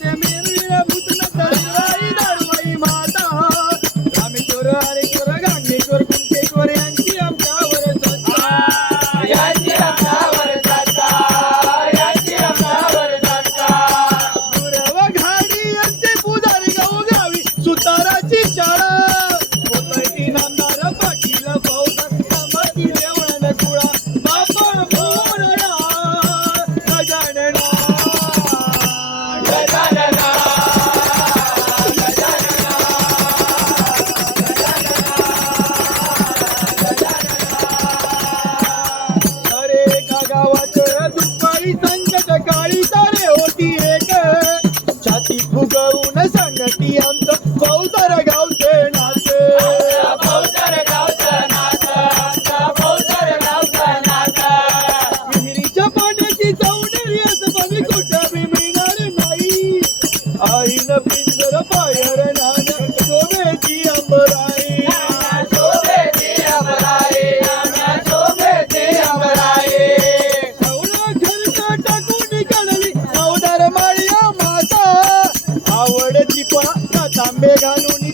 ते मेरवीर भूतनाथ शिवाई दारुबाई माता रामेश्वर हरेश्वर गांगेश्वर कुंकेश्वर यांची आमच्यावर सत्ता यांची आमच्यावर सत्ता यांची आमच्यावर सत्ता गुरव घाडी यांचे पुजारी गावोगावी सुताराची शाळा होतकी नामदार पाटील फौजदार समाधी देवळण कुळा बापा मोरया गजानना गजानना अरे एका गावाचं दुपारी संकट काळी तारे होती एक छाती फुगवून सांगती आमचं फौजदार गावचे नाते फौजदार गावचं नातं आमचं फौजदार गावचं नातं विहिरीच्या पाण्याची चौंडरी असं पाणी कुठं बी मिळणार नाही आईनं पिंजर पायर नाण्या शोभेची अंबराई शोभेची अंबराई नाना शोभेची अंबराई एवढा खर्च टाकून काढली फौजदार माळ्या माता आवडची पळा तांबे घालून